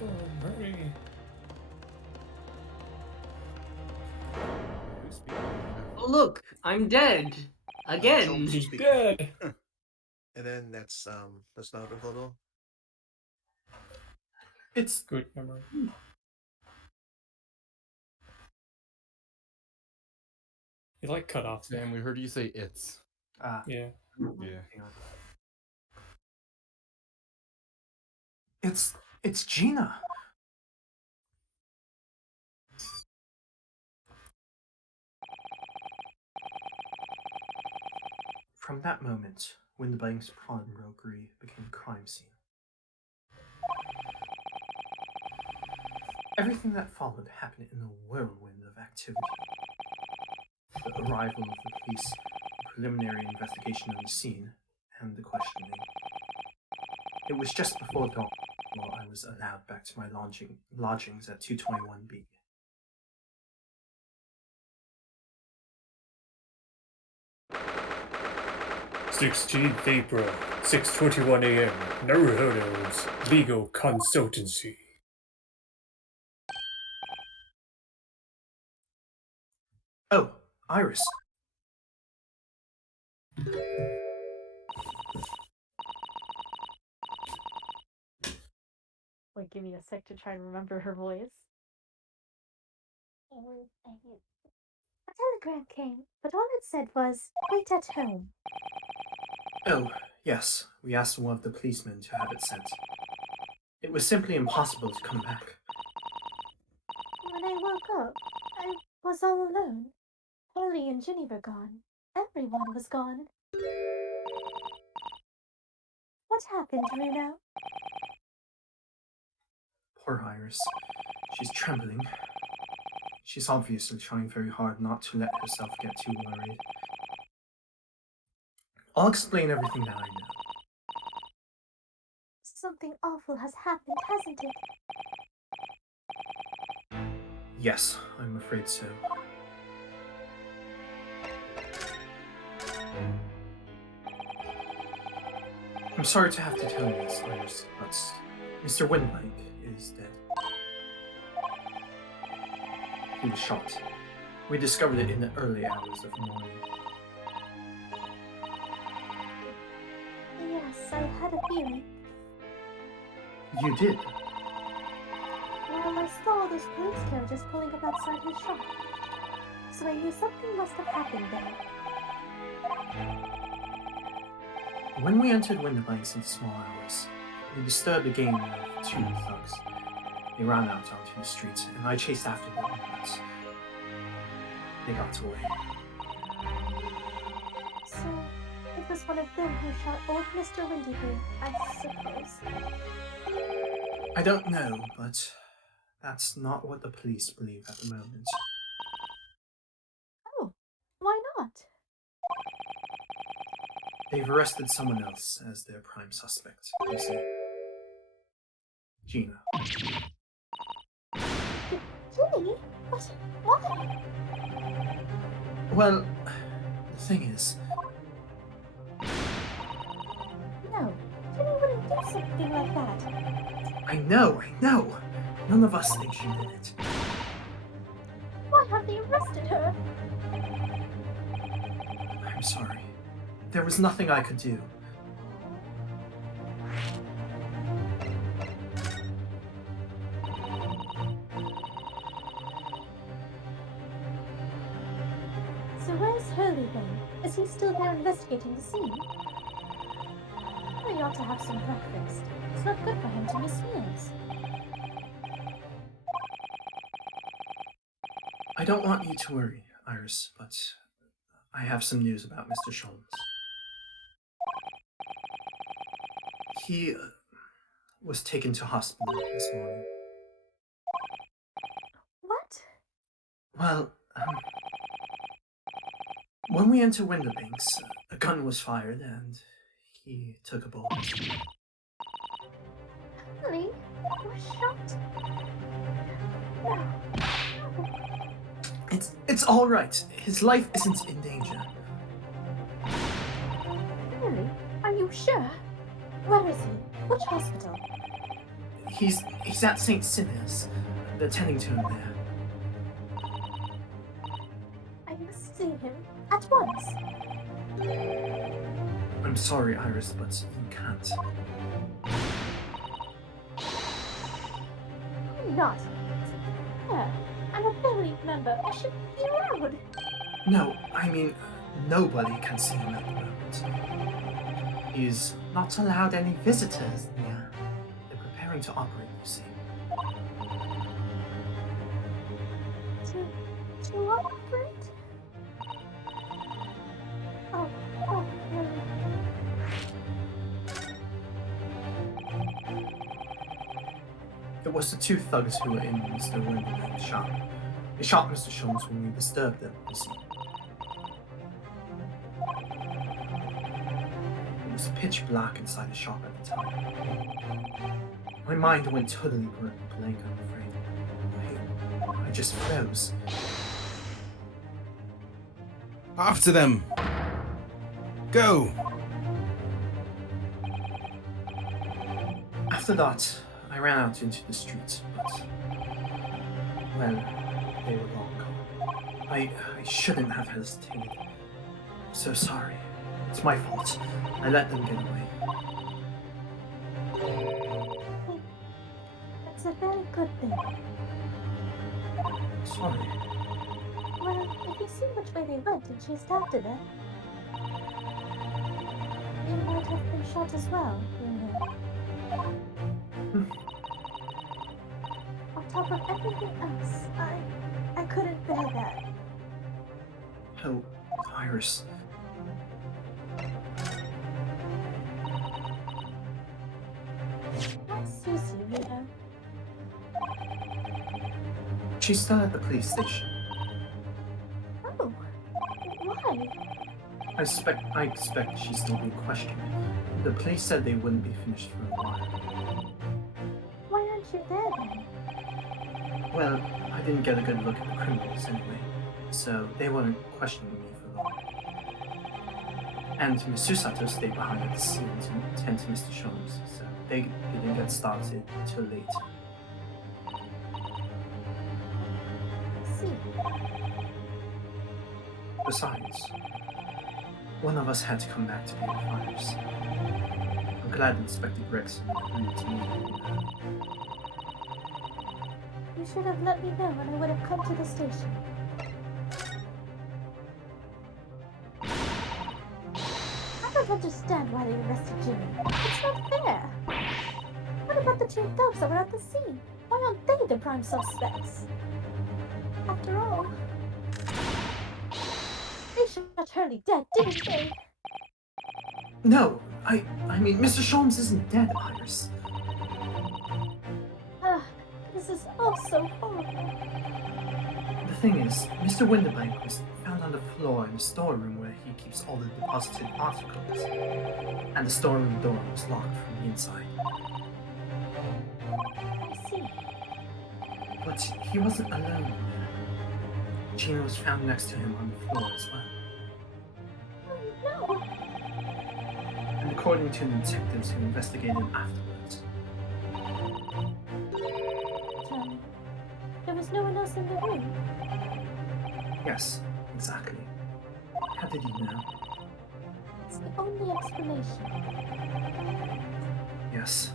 This one, hurry. Who's speaking? Oh look, I'm dead again. Jones He's speaking. dead. And then that's not a photo. It's Good memory. He like cut off. Sam, we heard you say it's. Yeah. Yeah. hang on. It's Gina. From that moment, Windibank's pawnbrokery became a crime scene. Everything that followed happened in a whirlwind of activity. The arrival of the police, the preliminary investigation of the scene, and the questioning. It was just before dawn while I was allowed back to my lodgings at 221B. 16th April, 6:21 a.m. Naruhodo's Legal Consultancy. Oh, Iris. Wait, give me a sec to try and remember her voice. A telegram came, but all it said was, wait at home. Oh, yes, we asked one of the policemen to have it sent. It was simply impossible to come back. When I woke up, I was all alone. Holly and Ginny were gone. Everyone was gone. What happened, Runo? Poor Iris. She's trembling. She's obviously trying very hard not to let herself get too worried. I'll explain everything that I know. Something awful has happened, hasn't it? Yes, I'm afraid so. I'm sorry to have to tell you this, Iris, but Mr. Windibank is dead. He was shot. We discovered it in the early hours of the morning. Yes, I had a feeling. You did? Well, I saw those police carriages pulling up outside his shop. So I knew something must have happened there. When we entered Windibank's in the small hours, we disturbed the game of two thugs. They ran out onto the street, and I chased after them, but they got away. So, it was one of them who shot old Mr. Windybank, I suppose. I don't know, but that's not what the police believe at the moment. Oh, why not? They've arrested someone else as their prime suspect, you see. Gina. Ginny? But why? Well, the thing is, No, Ginny wouldn't do something like that. I know. None of us think she did it. Why have they arrested her? I'm sorry. There was nothing I could do. So where's Hurley then? Is he still there investigating the scene? He ought to have some breakfast. It's not good for him to miss meals. I don't want you to worry, Iris, but I have some news about Mr. Sholmes. He was taken to hospital this morning. What? Well, when we entered Windibanks, a gun was fired and he took a bullet. Hurley was shot? No. It's all right. His life isn't in danger. Really? Are you sure? Where is he? Which hospital? He's at St. Sinner's. They're tending to him there. I must see him at once. I'm sorry, Iris, but you can't. I'm not. Yeah, I'm a family member. I should be allowed. No, I mean, nobody can see him at the moment. He's not allowed any visitors. Yeah, they're preparing to operate, you see. To operate? Oh, really? It was the two thugs who were in Mr. Winterland's shop. They shot Mr. Sholmes when we disturbed them, you see. It was pitch black inside the shop at the time. My mind went totally blank, I'm afraid. I just froze. After them! Go! After that, I ran out into the streets, but... well, they were long gone. I shouldn't have hesitated. I'm so sorry. It's my fault. I let them get away. That's a very good thing. Sorry. Well, if you see which way they went and chased after them, you might have been shot as well, you know. On top of everything else, I couldn't bear that. Oh, Iris. What's Susie, you know? She's still at the police station. Oh, why? I expect she's still being questioned. The police said they wouldn't be finished for a while. Why aren't you there then? Well, I didn't get a good look at the criminals anyway, so they weren't questioning me for long. And Miss Susato stayed behind at the scene to tend to Mr. Sholmes, so they didn't get started until late. See, Besides, one of us had to come back to the fires. I'm glad Inspector Gregson agreed to meet with me. you should have let me know and I would have come to the station. I don't understand why they arrested Jimmy. It's not fair. What about the two thugs that were at the scene? Why aren't they the prime suspects? After all, they shot Hurley dead, didn't they? No, I mean, Mr. Sholmes isn't dead, Iris. Ah, this is all so horrible. The thing is, Mr. Winterbank was found on the floor in the storeroom where he keeps all the deposited articles, and the storeroom door was locked from the inside. I see. But he wasn't alone in there. Gina was found next to him on the floor as well. Oh, no. And according to the detectives who investigated afterwards, Tell me, there was no one else in the room. yes, exactly. How did you know? It's the only explanation. Yes,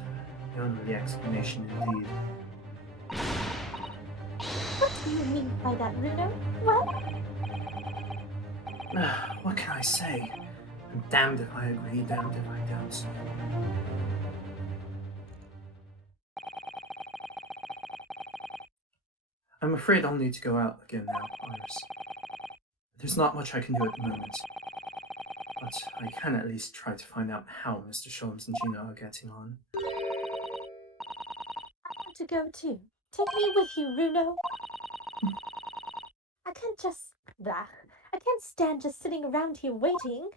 the only explanation indeed. What do you mean by that, Runo? What? What can I say? I'm damned if I agree, damned if I don't. I'm afraid I'll need to go out again now, Iris. There's not much I can do at the moment, but I can at least try to find out how Mr. Sholmes and Gina are getting on. I want to go too. Take me with you, Runo. I can't just... Blah. I can't stand just sitting around here waiting.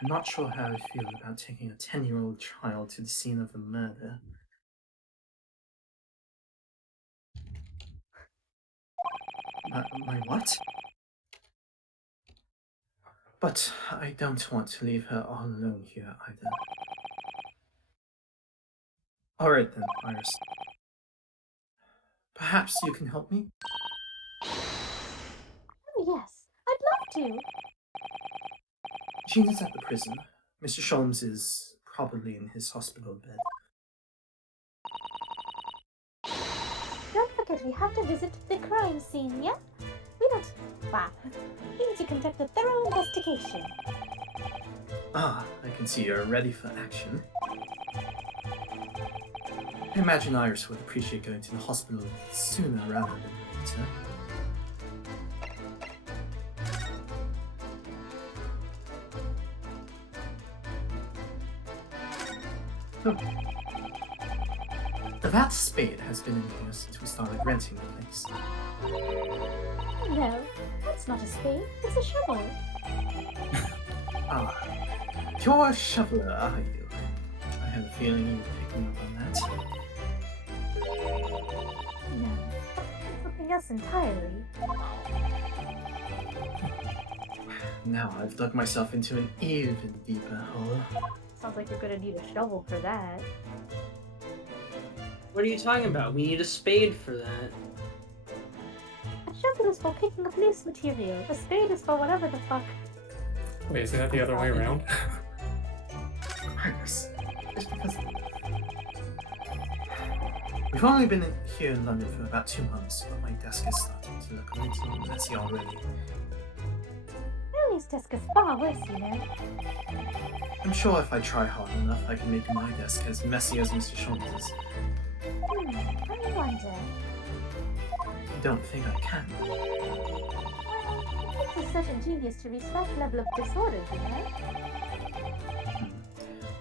I'm not sure how I feel about taking a 10-year-old child to the scene of the murder. My what? But I don't want to leave her all alone here either. All right then, Iris. Perhaps you can help me? Oh, yes, I'd love to. Jean is at the prison. Mr. Sholmes is probably in his hospital bed. Don't forget we have to visit the crime scene, yeah? We don't... Wow. We need to conduct a thorough investigation. Ah, I can see you're ready for action. I imagine Iris would appreciate going to the hospital sooner rather than later. Oh. That spade has been in here since we started renting the place. No, that's not a spade. It's a shovel. Ah, you're a shoveler, are you? I have a feeling you'd pick me up on that. No, something else entirely. Now I've dug myself into an even deeper hole. Sounds like you're gonna need a shovel for that. What are you talking about? We need a spade for that. A shovel is for picking up loose material. A spade is for whatever the fuck. Wait, isn't that the other way around? Iris, just because we've only been here in London for about 2 months, but my desk is starting to look a little messy already. Ellie's desk is far worse, you know. I'm sure if I try hard enough, I can make my desk as messy as Mr. Sholmes'. I wonder. You don't think I can? Well, it takes a certain genius to reach that level of disorder, you know?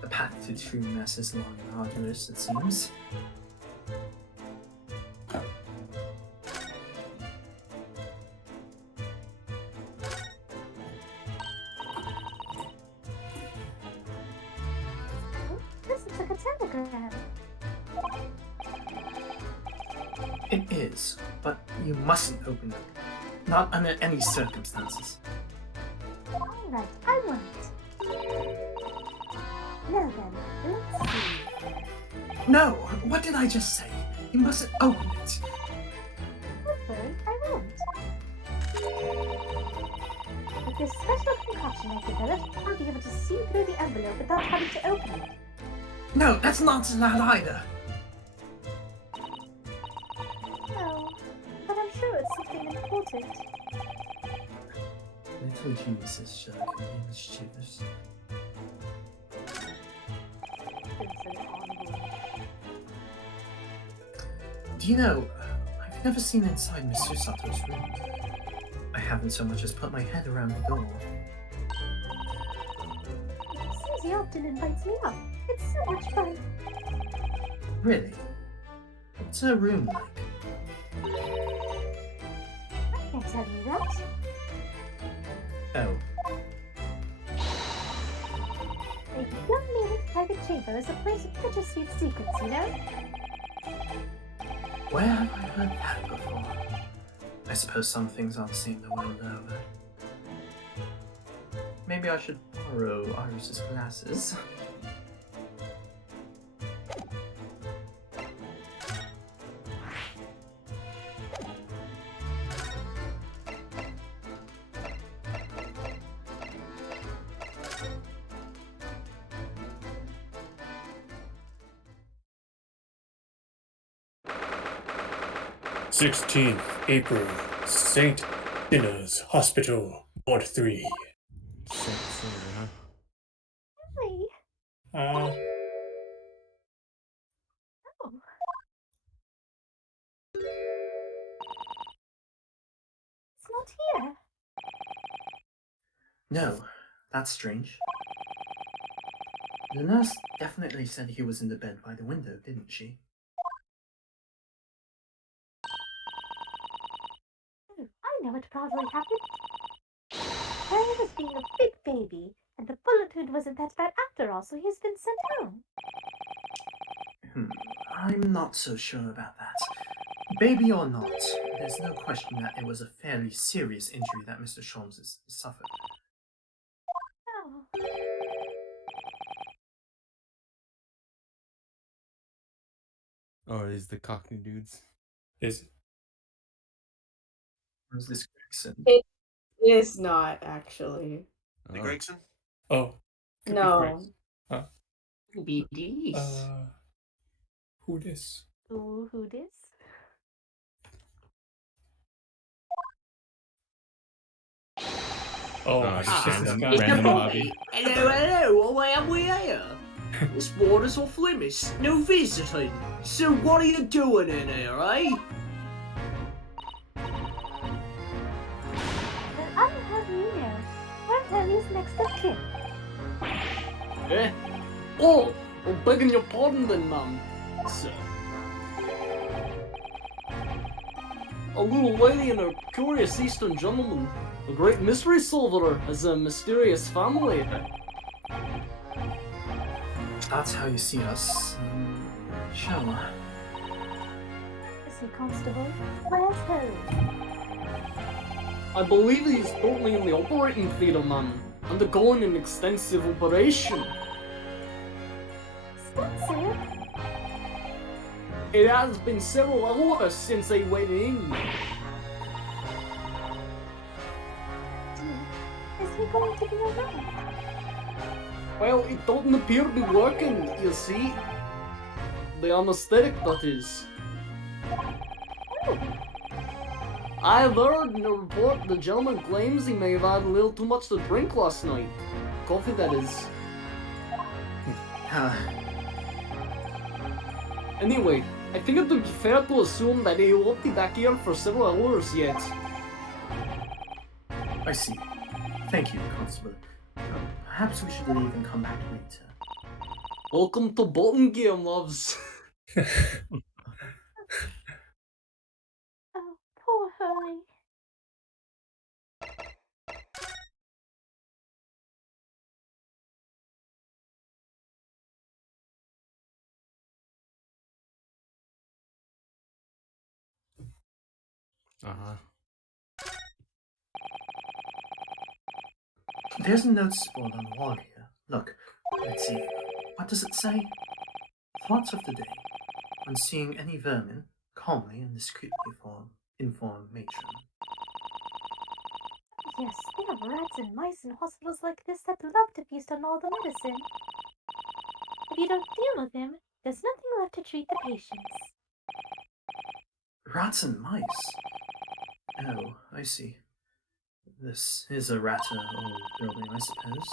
The path to true mess is long and arduous, it seems. Oh, this looks like a telegram. It is, but you mustn't open it. Not under any circumstances. Alright, I won't. Now then, let's see. No! What did I just say? You mustn't open it. Woodburn, I won't. With this special concoction I've developed, I'll be able to see through the envelope without having to open it. No, that's not allowed either. No, but I'm sure it's something important. Little geniuses should be mischievous. Do you know, I've never seen inside Miss Susato's room. I haven't so much as put my head around the door. Susie often invites me up. It's so much fun. Really? What's her room like? I can't tell you that. Oh, A young maid's private chamber is a place of bittersweet secrets, you know? where have I heard that before? I suppose some things aren't the same the world over. Maybe I should borrow Iris's glasses. '16th April, St. Dinah's Hospital, Ward 3. Huh? Really? Uh, Oh. It's not here. No, that's strange. The nurse definitely said he was in the bed by the window, didn't she? I know what probably happened. Harry was being a big baby, and the bullet wound wasn't that bad after all, so he's been sent home. I'm not so sure about that. Baby or not, there's no question that it was a fairly serious injury that Mr. Sholmes has suffered. Oh. Or is the Cockney dudes? Is Or is this Gregson? It is not actually. The Oh. Gregson? oh could be No. Greg. Huh? BDs. Who this? Ooh, who this? Oh, Oh, it's just just this random- guy. It's the random Bobby. Hello, hello, why am we here? This water's off limits, no visiting. So what are you doing in here, eh? Then I will have you know, we're Harry's next of kin. Eh? Oh, well, begging your pardon then, ma'am. Sir. A little lady and a curious Eastern gentleman. A great mystery solver as a mysterious family. That's how you see us. Shall I? Is he constable? Where's Harry? I believe he's currently in the operating theatre, ma'am, undergoing an extensive operation. Expensive? It has been several hours since they went in. Is he going to be around? Well, it doesn't appear to be working, you see. The anesthetic, that is. Oh, I have heard in a report the gentleman claims he may have had a little too much to drink last night. Coffee, that is. Anyway, I think it would be fair to assume that he won't be back here for several hours yet. I see. Thank you, Constable. Perhaps we should leave and come back later. Welcome to Bottom Gear, loves. oh, poor Harry. Uh-huh. There's a notice board on the wall here. Look, let's see. What does it say? Thoughts of the day. On seeing any vermin, calmly and discreetly inform matron. Yes, they have rats and mice in hospitals like this that love to feast on all the medicine. If you don't deal with them, there's nothing left to treat the patients. Rats and mice? Oh, I see. This is a ratter old building, I suppose.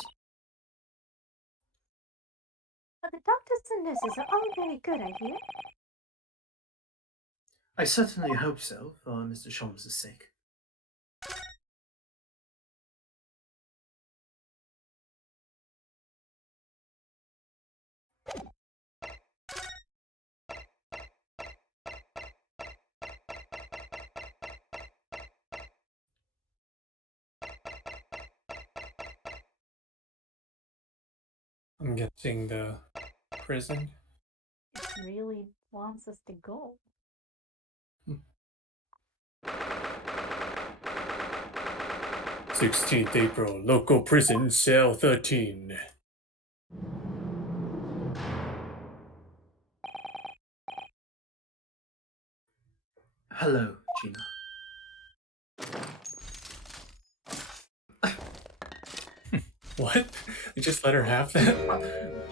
But the doctors and nurses are all very good, I hear. I certainly hope so, for Mr. Sholmes' sake. I'm guessing the prison. It really wants us to go. 16th April, local prison, cell 13. Hello, Gina. What? You just let her have that?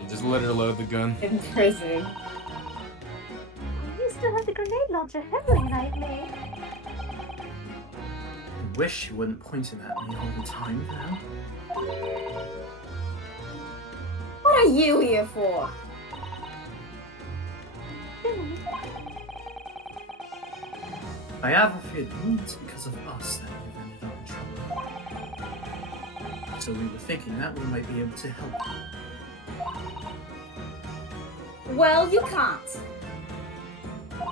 You just let her load the gun. In prison. You still have the grenade launcher heavily nightmare. I wish you wouldn't point it at me all the time now. What are you here for? Billy, I have a feeling it's because of us that you've ended up in trouble. So we were thinking that we might be able to help you. Well, you can't.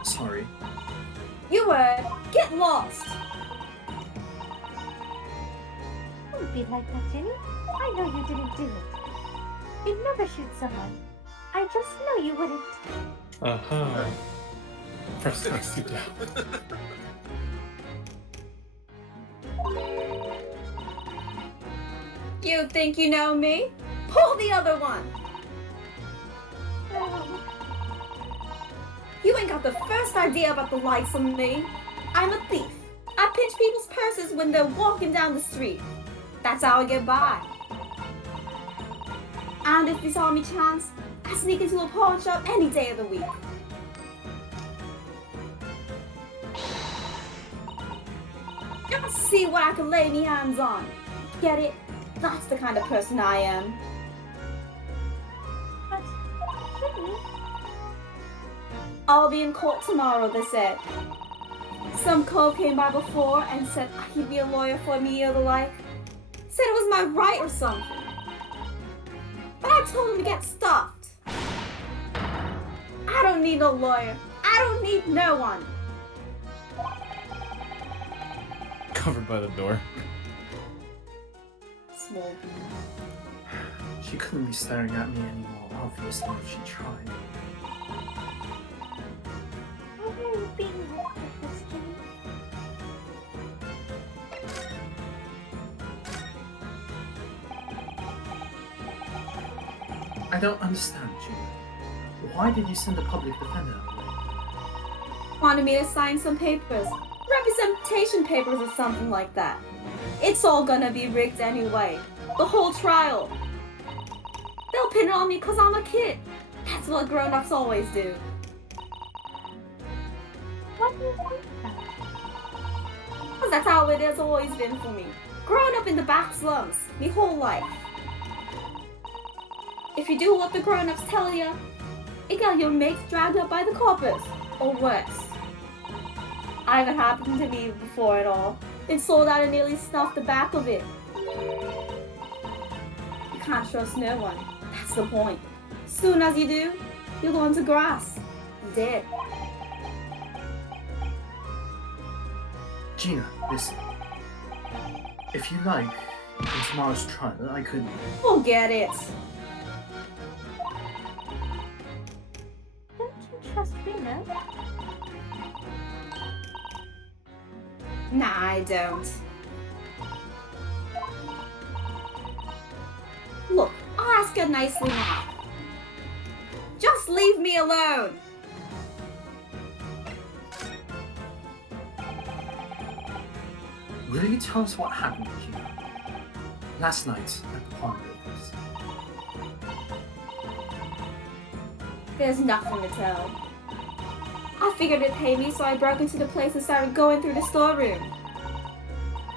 Sorry. You get lost. don't be like that, Jenny. I know you didn't do it. You'd never shoot someone. I just know you wouldn't. Uh-huh. Press X to down. You think you know me? Pull the other one. Oh, You ain't got the first idea about the likes of me. I'm a thief. I pinch people's purses when they're walking down the street. That's how I get by. And if you saw me chance, I sneak into a pawn shop any day of the week. Just see what I can lay me hands on. Get it? That's the kind of person I am. But, Jimmy, I'll be in court tomorrow, they said. Some cove came by before and said he'd be a lawyer for me or the like. Said it was my right or something. But I told him to get stopped. I don't need no lawyer. I don't need no one. Covered by the door. Small. She couldn't be staring at me anymore, obviously, if she tried. why are you being like this, Jimmy? I don't understand, Gina. Why did you send a public defender away? Wanted me to sign some papers. Representation papers or something like that. It's all gonna be rigged anyway. The whole trial. They'll pin it on me because I'm a kid. That's what grown-ups always do. Why do you think that? Because that's how it has always been for me. Growing up in the back slums, me whole life. If you do what the grown-ups tell you, it got your mates dragged up by the coppers, or worse. I haven't happened to me before at all. Been sold out and nearly snuffed the back of it. You can't trust no one. That's the point. Soon as you do, you'll go into grass. Dead. Gina, listen. If you like, in tomorrow's trial, I could... Forget it. Don't you trust Reno? Nah, I don't. Look, I'll ask you nicely now. Just leave me alone. Will you tell us what happened, Gina? Last night at the pawnbrokers. There's nothing to tell. I figured it'd pay me, so I broke into the place and started going through the storeroom.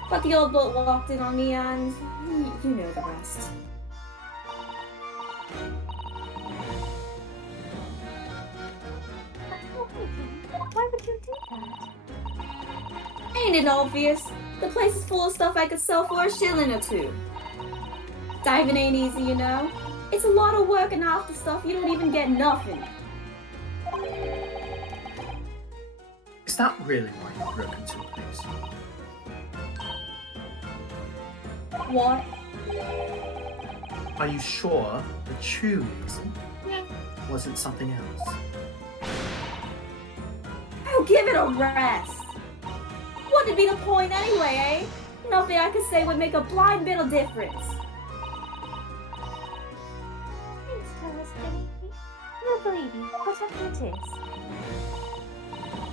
But the old boat walked in on me and you know the rest. But why would you do that? Ain't it obvious? The place is full of stuff I could sell for a shilling or two. Diving ain't easy, you know. It's a lot of work, and half the stuff you don't even get nothing. Is that really why you broke into the place? What? Are you sure the true reason wasn't something else? Oh, give it a rest. What'd be the point anyway, eh? Nothing I could say would make a blind bit of difference. Please tell us, Jimmy. We'll believe you, whatever it is.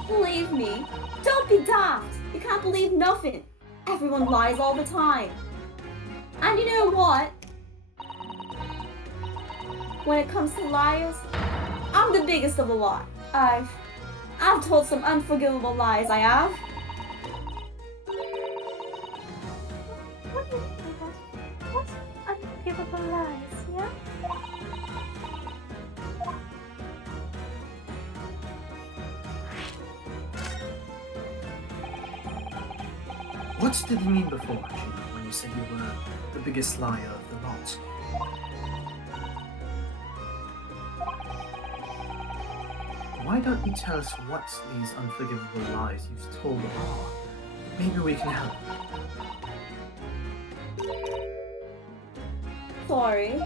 Believe me. Don't be daft. You can't believe nothing. Everyone lies all the time. And you know what? When it comes to liars, I'm the biggest of the lot. I've told some unforgivable lies, I have. What do you mean by that? What unforgivable lies, yeah? What did you mean before, Gina, when you said you were the biggest liar of the lot? Why don't you tell us what these unforgivable lies you've told are? Maybe we can help. Sorry.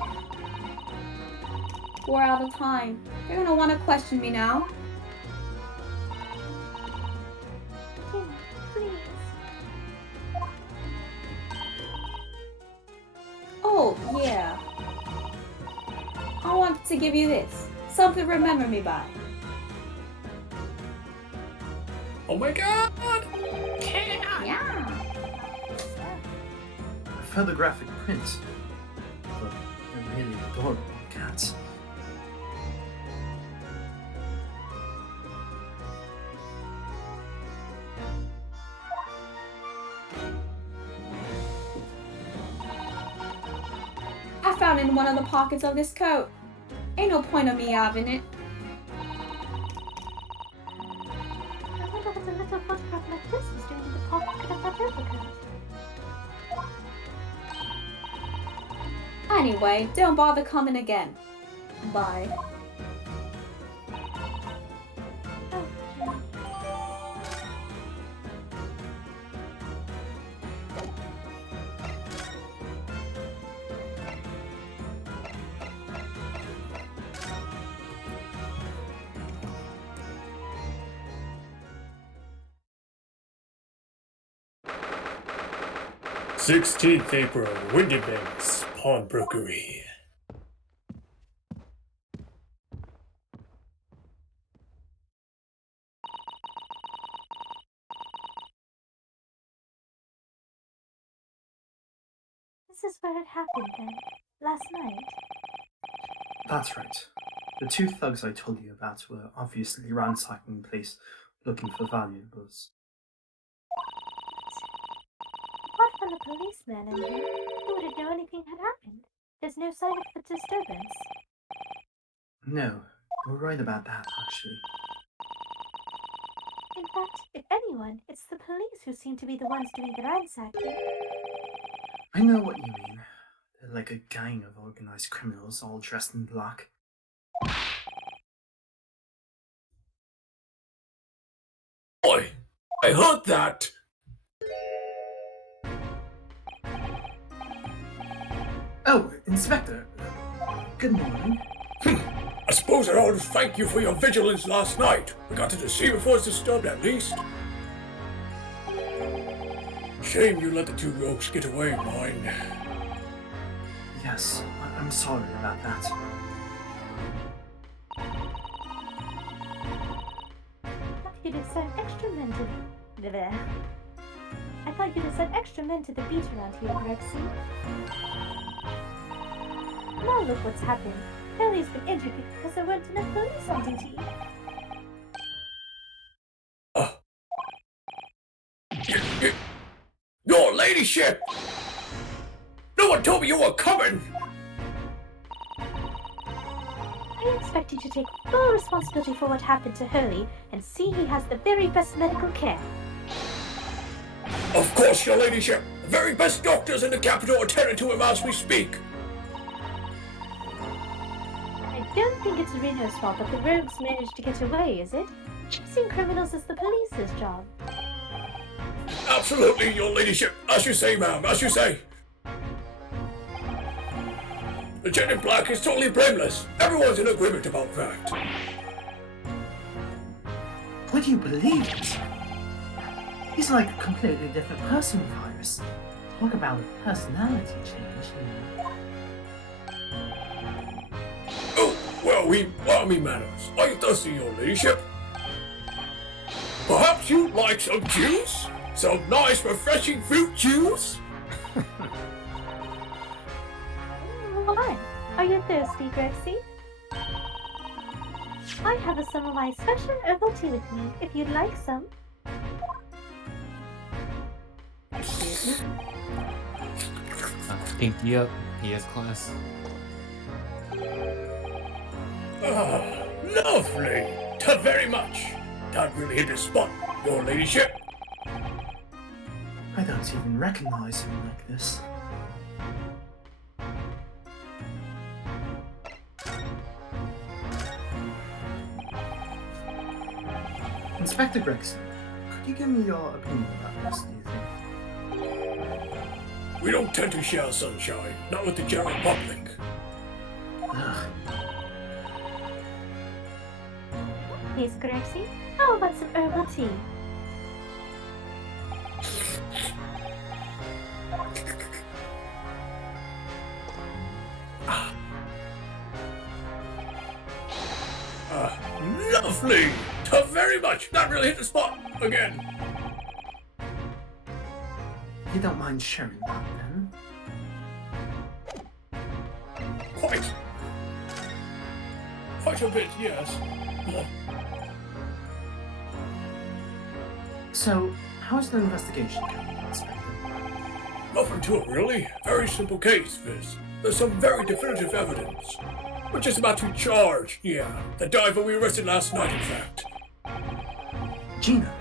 We're out of time. They're gonna want to question me now. Jimmy, please. Oh, yeah. I wanted to give you this. Something to remember me by. Oh my god! Yeah. A photographic print. But they're really adorable cats. I found it in one of the pockets of this coat. Ain't no point of me having it. I wonder what a little photograph like this was doing in the pocket of that overcoat. Anyway, don't bother coming again. Bye. Oh, 16th April, Windybanks Pawnbrokery. this is where it happened then. Last night. That's right. The two thugs I told you about were obviously ransacking the place looking for valuables. Apart from the policeman and him, who wouldn't know anything had happened? There's no sign of the disturbance. No, you're right about that, actually. In fact, if anyone, it's the police who seem to be the ones doing the ransacking. I know what you mean. They're like a gang of organized criminals all dressed in black. Oi! I heard that! Oh, Inspector. Good morning. I suppose I ought to thank you for your vigilance last night. We got to the sea before it's disturbed at least. Shame you let the two rogues get away, mind. Yes, I'm sorry about that. You'd have sent extra men to there. I thought you'd have sent extra men to the beach around here, Rexy. Now look what's happened. Ellie's been injured because there weren't enough police on duty. Your ladyship! No one told me you were coming! I expect you to take full responsibility for what happened to Hurley and see he has the very best medical care. Of course, your ladyship! The very best doctors in the capital are tending to him as we speak! I don't think it's Reno's fault that the rogues managed to get away, is it? Chasing criminals is the police's job. Absolutely, your ladyship! As you say, ma'am, as you say! The gent in black is totally blameless. Everyone's in agreement about that. Would you believe it? He's like a completely different person with Iris. Talk about a personality change, you know. Oh, well, me manners. Are you thirsty, your ladyship? Perhaps you'd like some juice? Some nice, refreshing fruit juice? Why? Are you thirsty, Grexy? I have some of my special herbal tea with me, if you'd like some. Pinky up. He has class. Ah, lovely. Ta very much. That really hit the spot, your ladyship. I don't even recognize him like this. Inspector Gregson, could you give me your opinion about this, do you think? We don't tend to share sunshine, not with the general public. Ugh. Yes, Grexy? How about some herbal tea? Lovely. Very much. That really hit the spot again. You don't mind sharing that, then? Quite a bit, yes. So, how's the investigation going, Inspector? Nothing to it, really. Very simple case, this. There's some very definitive evidence. We're just about to charge, the diver we arrested last night, in fact. Gina,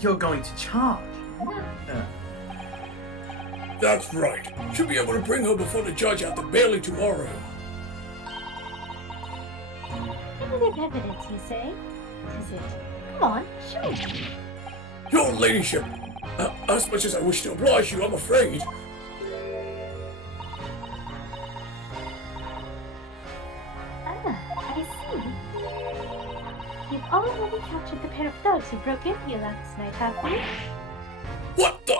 you're going to charge? That's right. Should be able to bring her before the judge at the Bailey tomorrow. Definitive evidence, you say? Is it? Come on, show me. Your ladyship, as much as I wish to oblige you, I'm afraid. I see. You've already captured the pair of thugs who broke into you last night, have you? What the?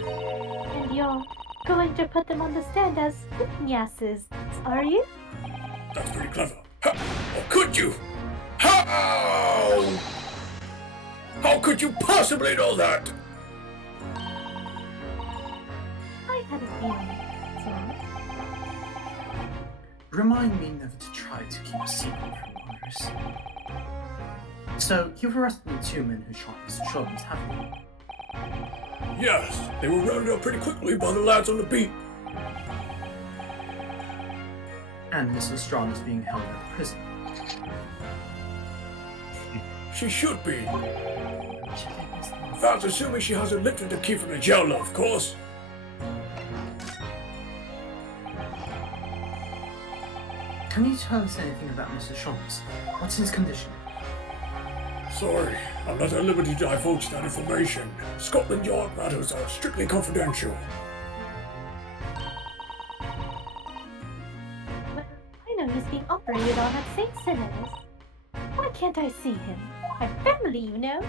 And you're going to put them on the stand as witnesses, are you? That's pretty clever. Or could you? How? How could you possibly know that? I had a feeling, so... Remind me never to try to keep a secret from Iris. So, you've arrested the two men who shot Mr. Shulman's, haven't you? Yes, they were rounded up pretty quickly by the lads on the beat. And Miss Lestrade is being held at the prison. She should be. That's assuming she hasn't lifted the key from the jailer, of course. Can you tell us anything about Mr. Shulman's? What's his condition? Sorry, I'm not at liberty to divulge that information. Scotland Yard matters are strictly confidential. Well, I know he's being operated on at St. Sinners. Why can't I see him? My family, you know.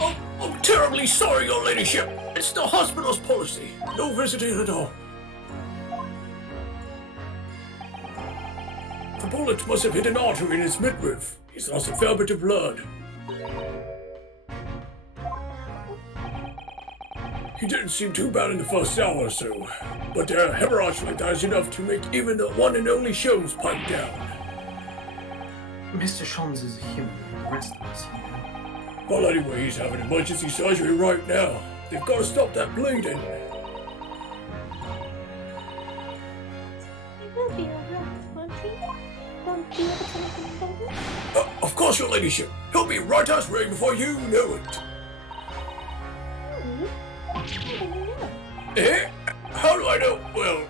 Oh, I'm terribly sorry, your ladyship. It's the hospital's policy. No visiting at all. The bullet must have hit an artery in his midriff. He's lost a fair bit of blood. He didn't seem too bad in the first hour or so, but a hemorrhage like that is enough to make even the one and only Sholmes pipe down. Mr. Shulman's is a human, the rest of us, you know. Well, anyway, he's having emergency surgery right now. They've got to stop that bleeding. He will be alright, won't he? Won't be able to make him better? Of course, your ladyship. He'll be right as rain before you know it. Really? How do you know? Eh? How do I know? Well,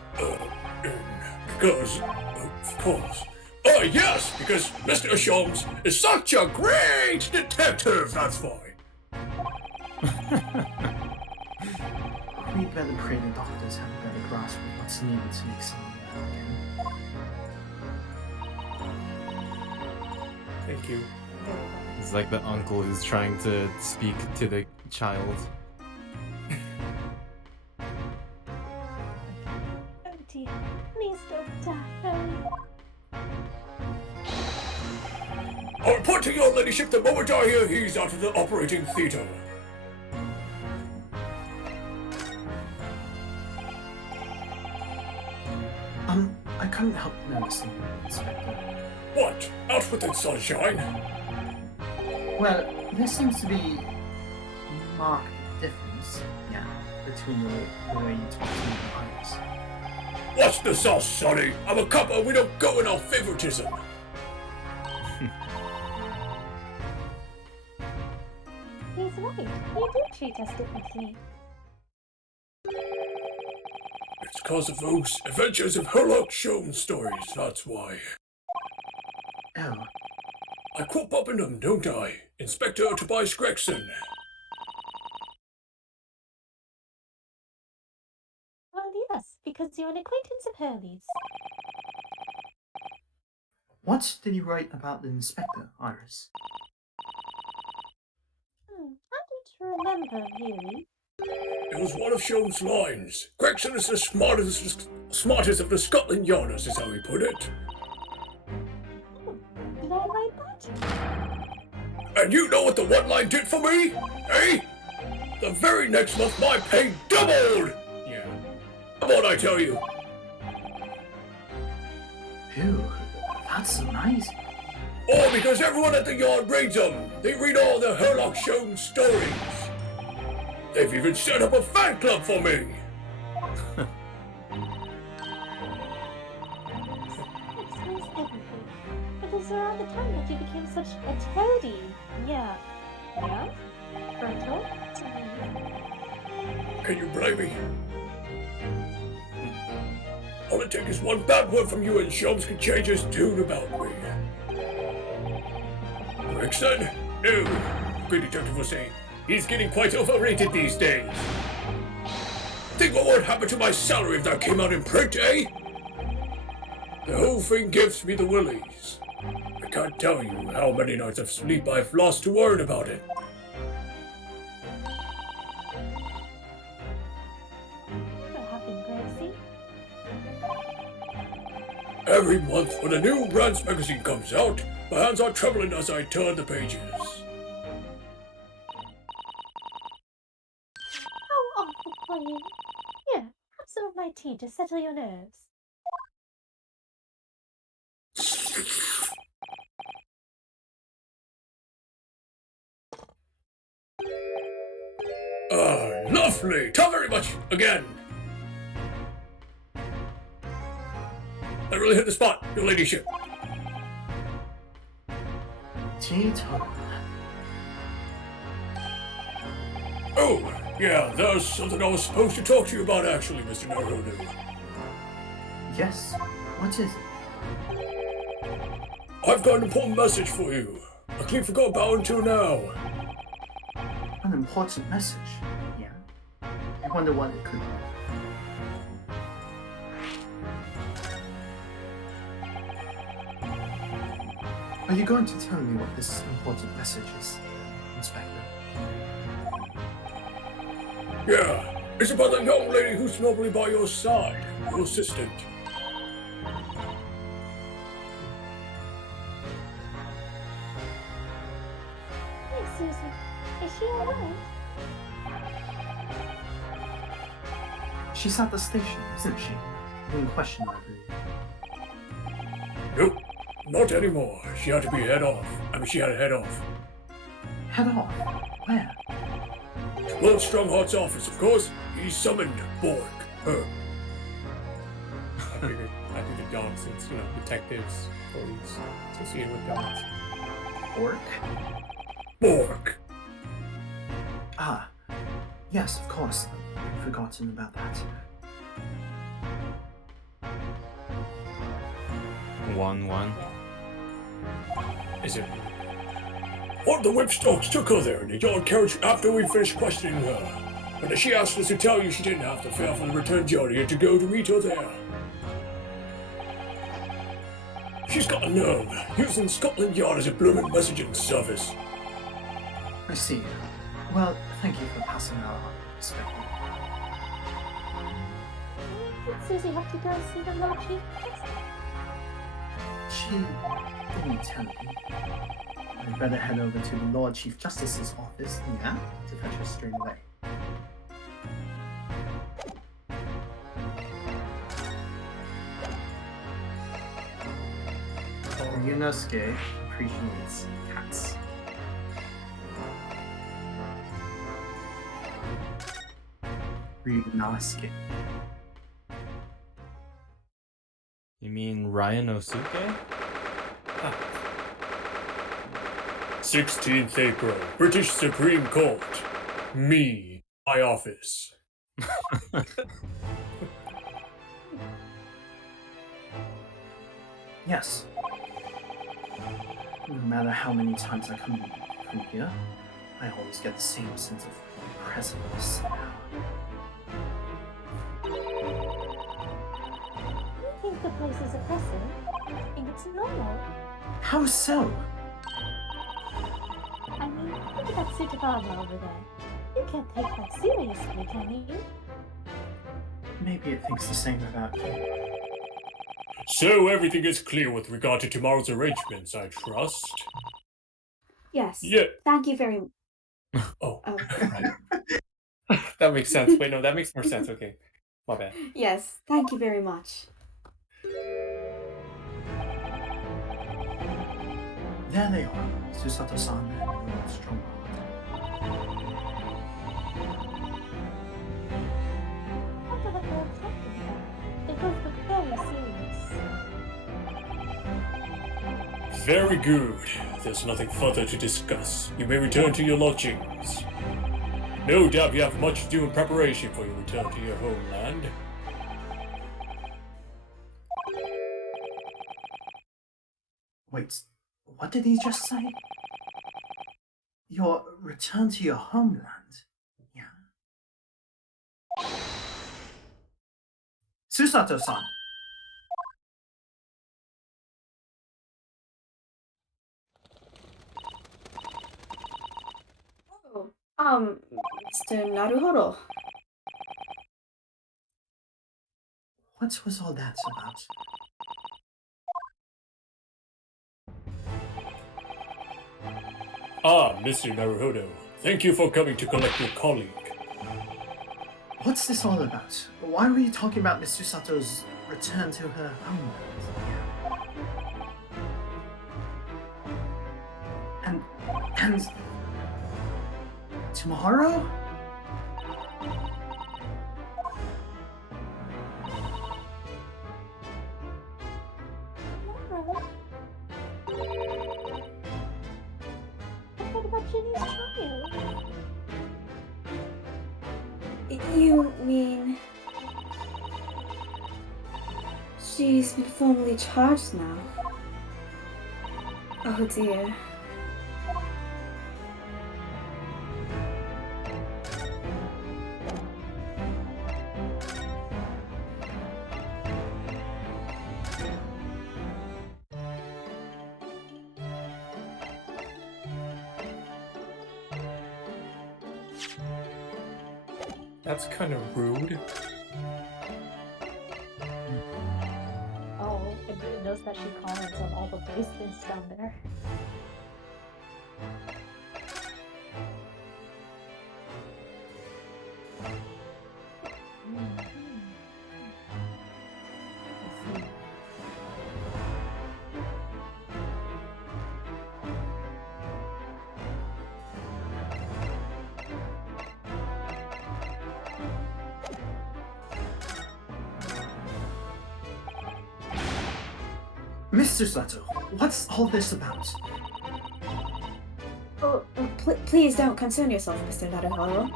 because, of course. Oh, yes, because Mr. Sholmes is such a great detective, that's why. We'd better pray the doctors have a better grasp of what's needed to make someone well again. Thank you. It's like the uncle who's trying to speak to the child. Oh dear, please don't die, Harry. I'll report to your ladyship the moment I hear he's out of the operating theatre. I couldn't help noticing, Inspector. What? Out with it, sunshine. Well, there seems to be a marked difference, between the way you talk to me and Iris. What's the sauce, sonny? I'm a copper, we don't go in our favoritism. He's right. You do treat us differently. It's cause of those adventures of Sherlock Sholmes stories, that's why. Oh, I quote up in them, don't I? Inspector Tobias Gregson. Well, yes, because you're an acquaintance of Hurley's. what did you write about the Inspector, Iris? I don't remember, really. It was one of Sholmes' lines. Gregson is the smartest of the Scotland Yarders, is how he put it. Did I write that? that. And you know what the one line did for me? Eh? The very next month my pay doubled! Yeah. Come on, I tell you. Ew, that's amazing. All because everyone at the yard reads them. They read all the Herlock Shown stories. They've even set up a fan club for me. Explains everything. It was around the time that you became such a toady. Yeah. Yeah? Brutal to me. Can you blame me? All it takes is one bad word from you and Sholmes can change his tune about me. Rick said, no. The good detective was saying, he's getting quite overrated these days. Think what would happen to my salary if that came out in print, eh? The whole thing gives me the willies. I can't tell you how many nights of sleep I've lost to worrying about it. What happened, Gracie? Every month when a new Rance magazine comes out, my hands are trembling as I turn the pages. How awful for you. Here, have some of my tea to settle your nerves. Lovely! Thank you very much again. That really hit the spot, your ladyship. Tito. Oh, yeah, there's something I was supposed to talk to you about actually, Mr. Naruto. Yes, what is it? I've got an important message for you. I clearly forgot about it until now. An important message. Yeah. I wonder what it could be. Are you going to tell me what this important message is, Inspector? Yeah, it's about the young lady who's normally by your side, your assistant. Hey, Susie. Is she alright? She's at the station, isn't she? Being questioned, I believe. Nope, not anymore. She had to be head off. She had to head off. Head off? Where? Lord Strongheart's office, of course. He summoned Borg, her. I figured dogs, since, detectives, police, associated with dogs. Orc? Borg. Ah, yes, of course. I'd forgotten about that. 1-1. Is it? One of the whipstalks took her there in the yard carriage after we finished questioning her. But she asked us to tell you she didn't have to fail for the return journey and to go to meet her there. She's got a nerve, using Scotland Yard as a blooming messaging service. I see. Well, thank you for passing that on, Inspector. Did Susie have to go see the Lord Chief Justice? She didn't tell me. I'd better head over to the Lord Chief Justice's office, yeah, to fetch her straight away. Ryunosuke appreciates cats. Ryunosuke. You mean Ryunosuke? 16th April, British Supreme Court. Me, my office. Yes. No matter how many times I come here, I always get the same sense of oppressiveness. You think the place is oppressive? I think it's normal. How so? I mean, look at that suit of armor over there. You can't take that seriously, can you? Maybe it thinks the same about you. So everything is clear with regard to tomorrow's arrangements, I trust. Yes. Yeah. Thank you very Oh. Oh. That makes sense. Wait, no, that makes more sense. Okay. My bad. Yes, thank you very much. There they are, Susato-san and Lord Strongheart. Wonder what they're talking about. They both look very serious. Very good. There's nothing further to discuss. You may return to your lodgings. No doubt you have much to do in preparation for your return to your homeland. Wait, what did he just say? Your return to your homeland? Yeah. Susato-san! Oh, Mr. Naruhodo. What was all that about? Ah, Mr. Naruhodo. Thank you for coming to collect your colleague. What's this all about? Why were you talking about Miss Susato's return to her homeland? And tomorrow? Tomorrow? But what about Ginny's trial? You mean... She's been formally charged now? Oh dear. That's kind of rude. Oh, I didn't notice that she comments on all the basements down there. I see. Miss Susato, what's all this about? Oh, please don't concern yourself, Mr. Naruhodo.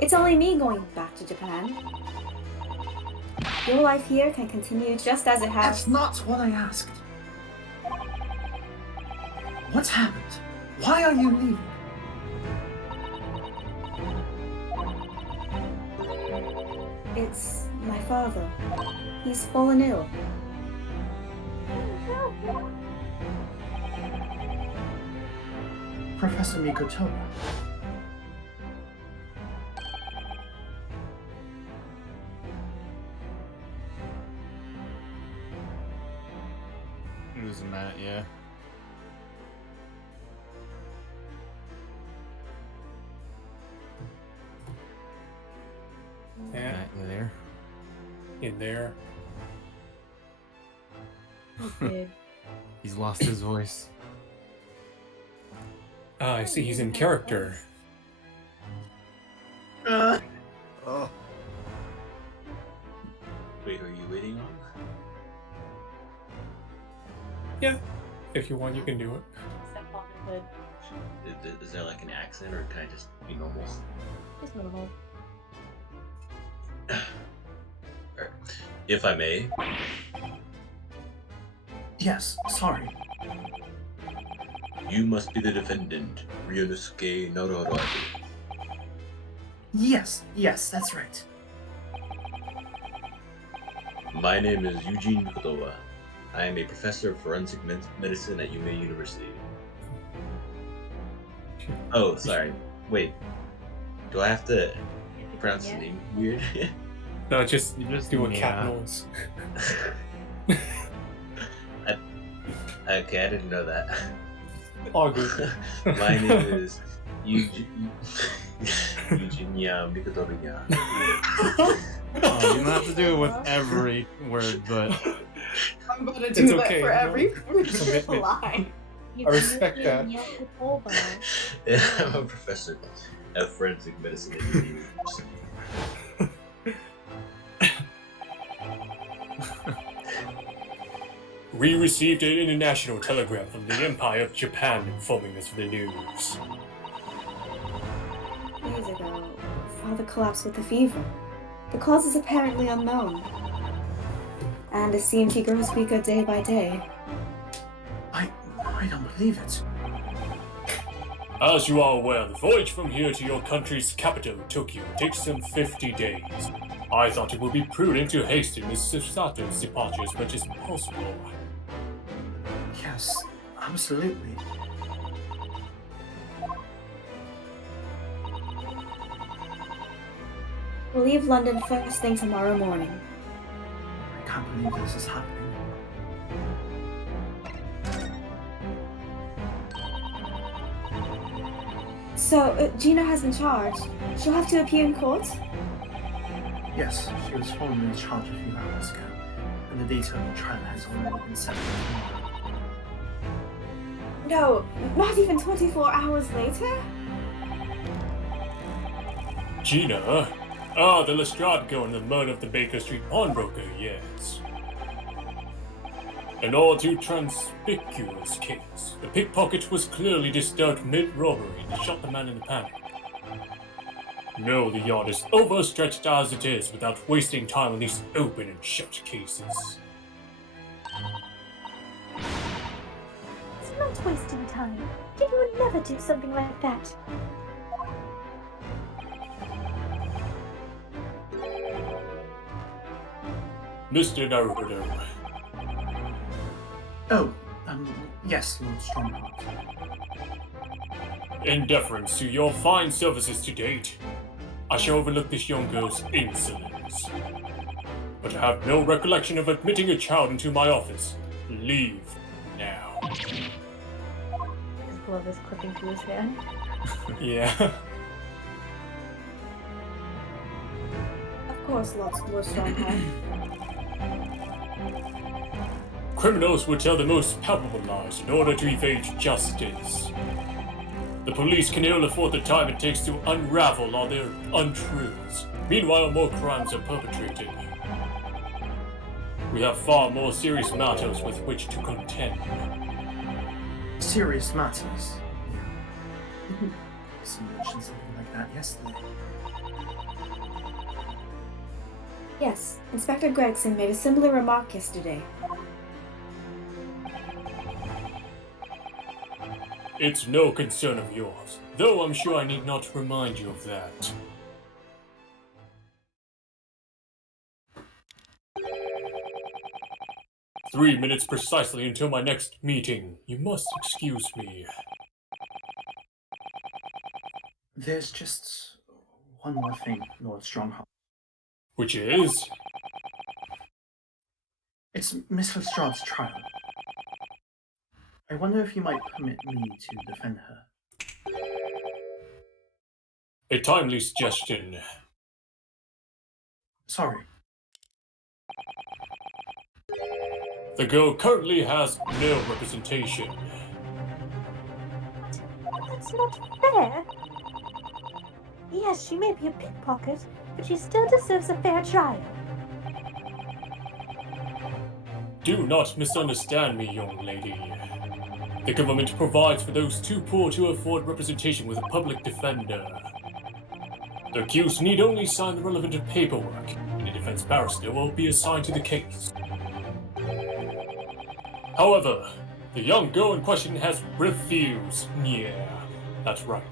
It's only me going back to Japan. Your life here can continue just as it has. That's not what I asked. What's happened? Why are you leaving? It's my father. He's fallen ill. Professor Mikoto. Losing that, yeah. Yeah, Matt, you there? in there. Did. He's lost his voice. Ah, I see he's in character. Oh. Wait, who are you waiting on? Yeah, if you want, you can do it. Stepfatherhood. Is there like an accent, or can I just be normal? Just normal. Alright. If I may, Yes, sorry. you must be the defendant, Ryunosuke Naruhodo. Yes, that's right. My name is Eugene Mikotowa. I am a professor of forensic medicine at Yume University. Oh, sorry. Wait. Do I have to pronounce the name weird? No, just You just do a yeah. cat nose. Okay, I didn't know that. Augur. My name is Eugenia Mikadoria. Oh, you don't have to do it with every word, but I'm gonna It's do that okay, for no? every Commitment. line. You I respect can that. yell with Bulba. I'm a professor at forensic medicine at UMaine University. We received an international telegram from the Empire of Japan informing us of the news. Days ago, father collapsed with a fever. The cause is apparently unknown. And it seems he grows weaker day by day. I don't believe it. As you are aware, the voyage from here to your country's capital, Tokyo, takes some 50 days. I thought it would be prudent to hasten Mr. Sato's departure as much as possible. Yes, absolutely. We'll leave London first thing tomorrow morning. I can't believe this is happening. So, Gina has been charged. She'll have to appear in court? Yes, she was formally charged a few hours ago, and the date of the trial has already been set for tomorrow. No, not even 24 hours later? Gina? Ah, the Lestrade girl in the murder of the Baker Street pawnbroker, yes. An all too conspicuous case. The pickpocket was clearly disturbed mid-robbery and shot the man in the panic. No, the yard is overstretched as it is without wasting time on these open and shut cases. It's not wasting time. You would never do something like that. Mr. Naruto, Oh, yes, Lord Strongheart. in deference to your fine services to date, I shall overlook this young girl's insolence. But I have no recollection of admitting a child into my office. Leave now. His glove is clipping to his hand. Yeah. Of course, Lord Strongheart. Criminals would tell the most palpable lies in order to evade justice. The police can ill afford the time it takes to unravel all their untruths. Meanwhile, more crimes are perpetrated. We have far more serious matters with which to contend. Serious matters. Yeah. You mentioned something like that yesterday. Yes, Inspector Gregson made a similar remark yesterday. It's no concern of yours, though I'm sure I need not remind you of that. "3 minutes precisely until my next meeting. You must excuse me." There's just one more thing, Lord Strongheart. Which is? It's Miss Lestrade's trial. I wonder if you might permit me to defend her. A timely suggestion. Sorry. The girl currently has no representation. That's not fair. Yes, she may be a pickpocket, but she still deserves a fair trial. Do not misunderstand me, young lady. The government provides for those too poor to afford representation with a public defender. The accused need only sign the relevant paperwork, and a defense barrister will be assigned to the case. However, the young girl in question has refused. Yeah, that's right.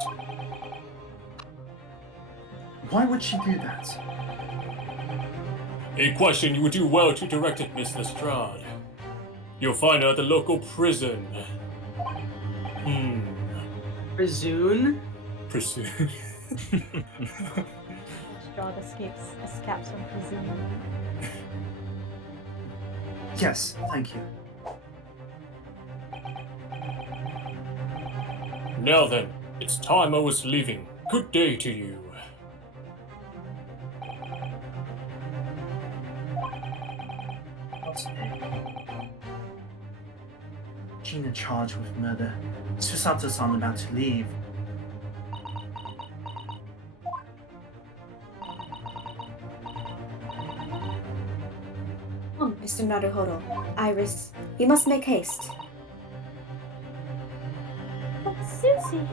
Why would she do that? A question you would do well to direct at Miss Lestrade. You'll find her at the local prison. Presume? Prison. Strahd escapes from prison. Yes, thank you. Now then, it's time I was leaving. Good day to you. What's it? Gina charged with murder. Susato-san about to leave. Come, Mr. Naruhodo. Iris, we must make haste. But Susie...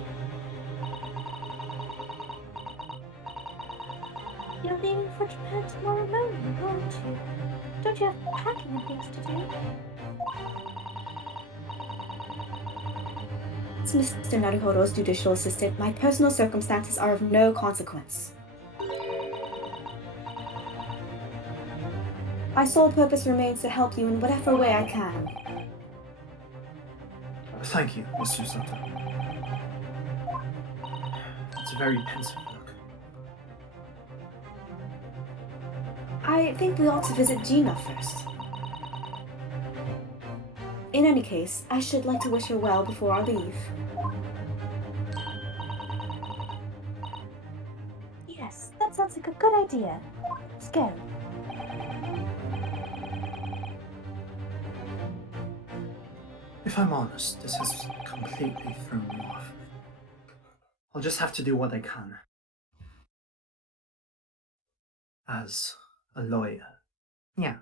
You're leaving for Japan tomorrow morning, aren't you? Don't you have packing and things to do? As Mr. Naruhodo's judicial assistant, my personal circumstances are of no consequence. My sole purpose remains to help you in whatever way I can. Thank you, Miss Susato. It's a very pensive look. I think we ought to visit Gina first. In any case, I should like to wish her well before I leave. Yes, that sounds like a good idea. Let's go. If I'm honest, this has completely thrown me off. I'll just have to do what I can. As a lawyer. Yeah.